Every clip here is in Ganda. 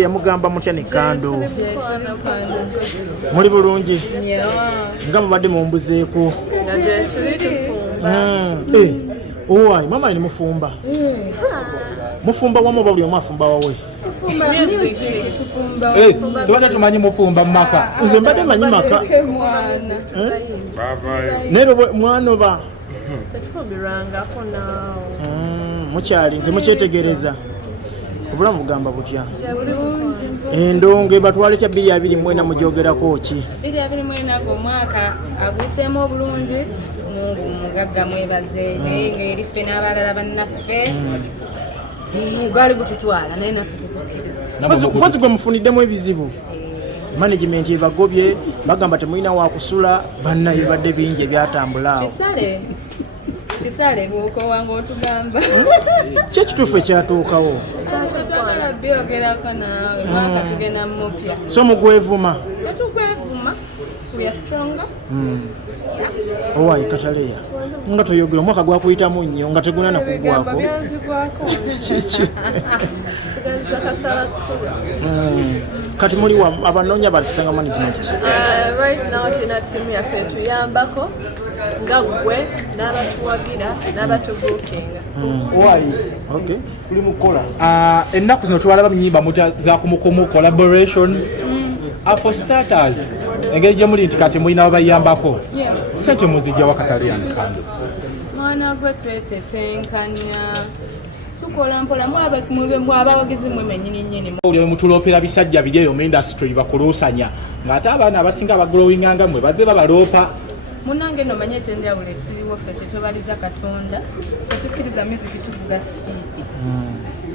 Yamugamba mutya ne Kando. Muli bulungi? Nga mubadde mumbuzeeko. Owaayi mama ni mufumba. Mufumba wamu bali omu afumba wawe. Tubadde tumanyi mufumba mu maka. Nze mbadde manyi maka. Nero mwana oba. Mukyali nze mukyetegereza. Obulamu bugamba butya? Endonge batwale kya 2024 mujogerako ki? 2024 omwaka agwiseemu obulungi mugagga mwebaze naye ng'erife n'abalala bannaffe gwali gututwala naye naffe tutukkiriza. Mpozi gwe mufuniddemu ebizibu? Management ebagobye bagamba temulina wakusula bannaye badde bingi ebyatambula awo. Kisale bwoko wange otugamba. Ki ekituufu ekyatuukawo? Twagala byogerako naawe mwaka tugenda mupya. So mugwevuma? Tetugwevuma. We are stronger. Owaayi Kataleya nga toyogera omwaka gwakuyitamu nnyo nga teguna nakugwako. Kati muli abanoonya batusanga management ki? Right now tulina ttiimu yaffe etuyambako nga gwe n'abatuwagira n'abatubuukinga. Owaayi okay tuli mukola ennaku zino twalaba nnyimba mutya za kumukumu collaborations. For starters engeri gye muli nti kati mulina babayambako sente muzijja wa Kataleya Kando? Mwana gwe twetetenkanya tukola mpola abawagizi mwe nnyini. Owulira mutulopera bisajja biri eyo mu industry bakulusanya ng'ate abaana abasinga abagulowinganga mmwe bazze babaloopa. Munange no manye ekyenjawulo ekiriwo ffe kyetwebaliza Katonda tetukkiriza miziki tuvuga sipiidi.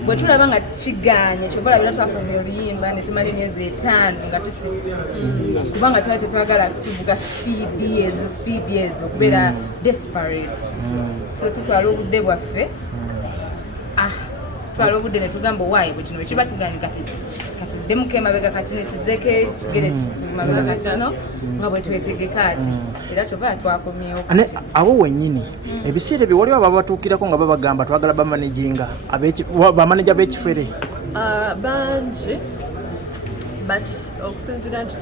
Bwe tulaba nga kiganye kyobalabira twafulumya oluyimba ne tumala emyezi 5 nga tusirise kubanga twali tetwagala tuvuga sipiidi ezo okubeera desperate. So tutwala obudde bwaffe twala obudde ne tugamba owaayi bwe kino wekiba tuganika katuddemuko emabega kati ne tuzeeko ekigere mabega katono nga bwe twetegeka ati era kyova twakomyewo. Abo wennyini ebiseera ebyo waliwo ababatuukirako nga babagamba twagala bamanaginga bamanaja b'ekifere bangi but okusinziira nti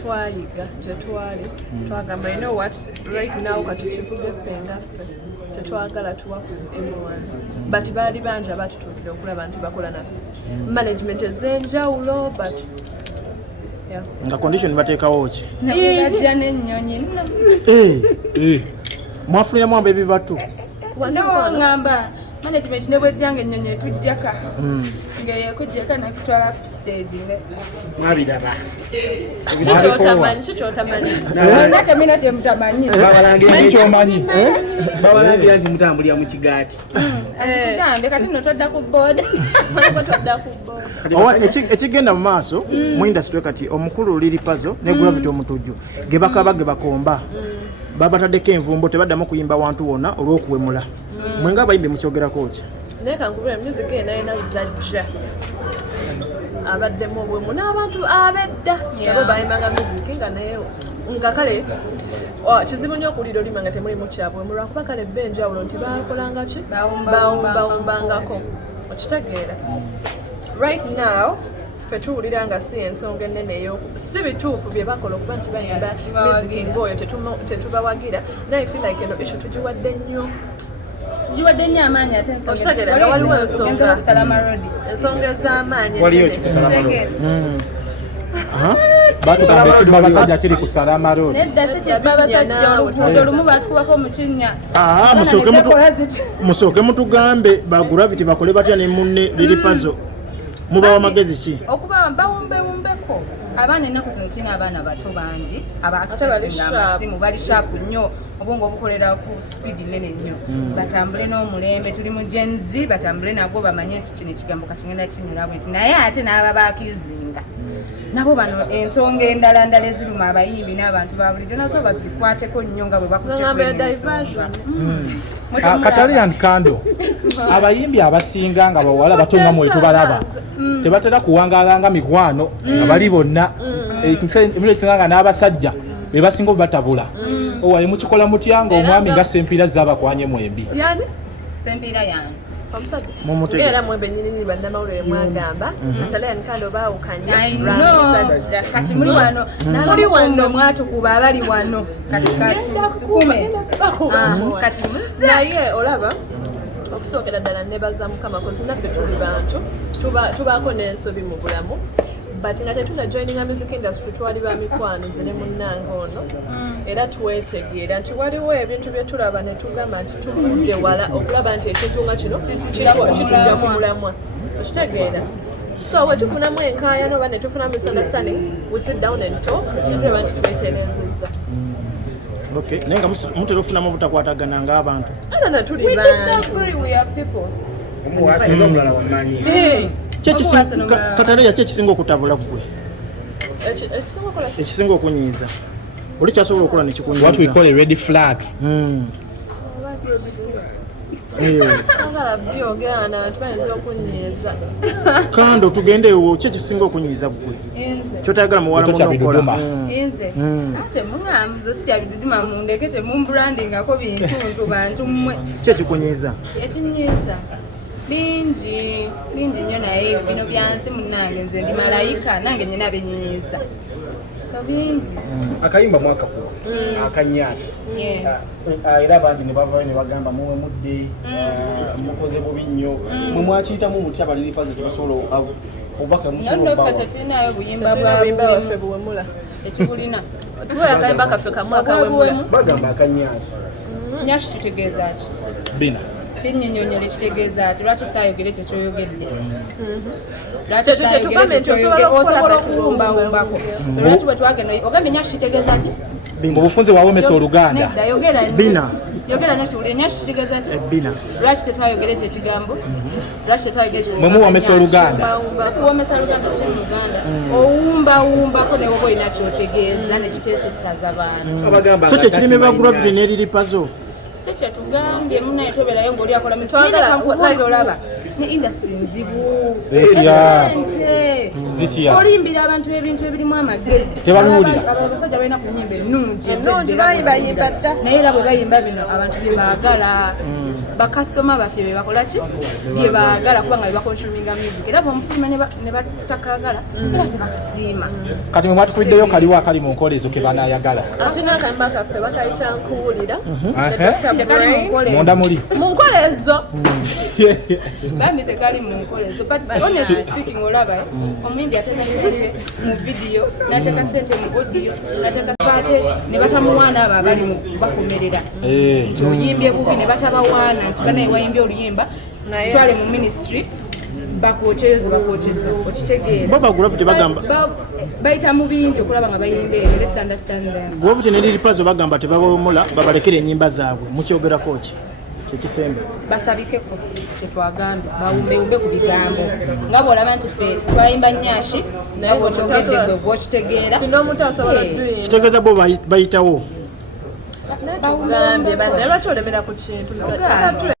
twayiga gye twali twagamba you know what right now katukivuge ffe ngaffe tetwagala tuwa ku anyone but baali bangi abatutuukira okulaba nti bakola naffe management ez'enjawulo but nga condition bateekawo ki? Nabajja n'ennyonyi mwafunira mwamba ebibatu ngamba management ne bwejjanga ennyonyi etujjaka ngeri ekujjaka nakutwala ku stage mwabiraba kikyotamanyi nga temina kyemutamanyi Kyomanyi babalangira nti mutambulira mu kigaati. tugambe kati no twadda ku board. Ekigenda mu maaso mu industry kati omukulu liri puzzle ne gravity omutujju ge bakaba ge bakomba babataddeko envumbo tebaddamu kuyimba wantu wonna olw'okuwemula. Mwenga abayimbi mukyogerako ki? naye kankubira music enayina zajja abaddemu obwemu n'abantu abedda nabo bayimbanga music nga naye nga kale kizibu nnyo okuwulira olima nga temuli mukyabwemu lwakuba kale bba enjawulo nti bakolanga ki bawumbangako okitegeera. Right now ffe tuwulira nga si ensonga ennene eyo si bituufu bye bakola okuba nti bayimba music ng'oyo tetubawagira naye feel like eno issue tugiwadde nnyo amaanyi ate okitegeera nga waliwo ensonga ez'amaanyi waliyo batugamba ekibba basajja kiri ku Salama Road. nedda si kibba basajja oluguudo lumu batukubako mu kinnya. Musooke mutugambe ba gravity bakole batya ne munne liri puzzle mubawa amagezi ki? Okuba bawumbewumbeko abaana ennaku zino tina abaana bato bangi abaakisinga amasimu bali shaapu nnyo obwongo obukolera ku speedi nnene nnyo batambule n'omulembe tuli mu Gen Z batambule nagwo bamanye nti kino ekigambo kati ngenda kinyulawo nti naye ate n'aba baakizinga nabo bano ensonga endala eziruma abayimbi n'abantu ba bulijjo nazo bazikwateko nnyo nga bwe bakutekwensonga. Kataleya Kando abayimbi abasinga nga bawala batonga mwe tubalaba tebatera kuwangalanga mikwano nga bali bonna emiro ekisinga nga n'abasajja be basinga obatabula. Owaayi mukikola mutya nga omwami nga Sempiira zaabakwanye mwembi? Sempiira yange Mumutege. Era mwembe nyinyi bannamawulire mwagamba Italian Kando baawukanye kati muli wano muli wano mwatukuba abali wano kati katukume kati naye olaba okusookera ddala nebaza Mukama kozi naffe tuli bantu tubaako n'ensobi mu bulamu but nga tetuna joininga music industry twali ba mikwano zine munnange ono era twetegeera nti waliwo ebintu bye tulaba ne tugamba nti tuvudde wala okulaba nti ekintu nga kino kitujja ku mulamwa okitegeera so we tufunamu enkaayano oba ne tufuna misunderstanding we sit down and talk netulaba nti twetegerezezza Okay, nenga mutero ofunamu obutakwatagana ng'abantu. Ana tuli we bantu disagree we are people Omuwasi n'omulala wamanyi. Kataleya kyekisinga okutabula gwe. ekisinga okola Ekisinga okunyiiza. Oli kyasobola okukola ne kikunyiiza. What we call a red flag. agala byogana tubayinza okunyiiza Kando tugendeewo kyekisinga okunyiiza gwe. inze Kyotayagala muwala muno okukola. inze ate muŋŋambuza sitya biduduma mundeke temumbrandingako bintuntu bantu mmwe Kyekikunyiiza. ekinyiiza bingi nnyo naye bino byansi munnange nze ndi malayika nange nyina binyiiza so bingi Akayimba mwakakuba. Akanyashi. Era bangi ne bavayo ne bagamba muwe mudde mukoze bubi nnyo. Mwe mwakiyitamu mutya baliripaze tebasobola obubaka musobola nondofe tetulinayo buyimba buyimba bwa waffe buwemula tetubulina tuwa akayimba kaffe kamu akawemula bagamba akanyashi. nyashi kitegeeza ki Bina. kinyinyonyole kitegeeza ati lwaki saayogere ekyo kyoyogedde lwaki Tetugambe nti osobola okuwumbawumbako lwaki bwe twagenda ogambye nyashi kitegeeza ki Mu bufunze wawomesa Oluganda. nedda yogera Bina. yogera nyashi nyashi kitegeeza ki Bina. lwaki tetwayogera ekyo ekigambo lwaki tetwayogera ekyo Mwe muwomesa Oluganda. kuwomesa Luganda kiri mu Uganda owumbawumbako ne woba olina kyotegeeza nekiteesetaza bantu So kyekirime bagravity n'eriripazo. si kyetugambye munaye toberayo ng'oli akola misikankubuulira olaba ne industry nzibu esente Zitya. olimbira abantu ebintu ebirimu amagezi Tebaluwulira. abasajja balina ku nyimba ennungi ennungi bayimbayimba dda naye era bwe bayimba bino abantu bye baagala bakasitoma baffe be bakola ki bye baagala kubanga be bakonsuminga music era bwomufuluma ne batakagala era tebakasiima Kati mwe mwatukubiddeyo kaliwo akali mu nkolezo ke banaayagala. ate n'akayimba kaffe bakayita nkuwulira tekali mu nkolezo Munda muli. mu nkolezo bambi tekali mu nkolezo but honestly speaking olaba omuyimbi ateeka sente mu vidiyo n'ateeka sente mu audio n'ateeka ate ne batamuwaana abo abali mu bakomerera nti oyimbye bubi ne batabawaana nti banaye wayimbye oluyimba twale mu ministry bakwokyeze bakwokyeze okitegeera Baba gravity bagamba. bayita mu bingi okulaba nga bayimba ero let's understand them Gravity n'eriripazo bagamba tebabawumula babalekera ennyimba zaabwe. Mukyogerako ki? Kyekisembe. basabikeko kyetwagambye bawumbewumbe ku bigambo nga bw'olaba nti ffe twayimba nyashi naye bw'okyogedde gwe bw'okitegeera n'omuntu asobola duyimba Kitegeeza bo bayitawo. tugambye bannabaki olemera ku kintu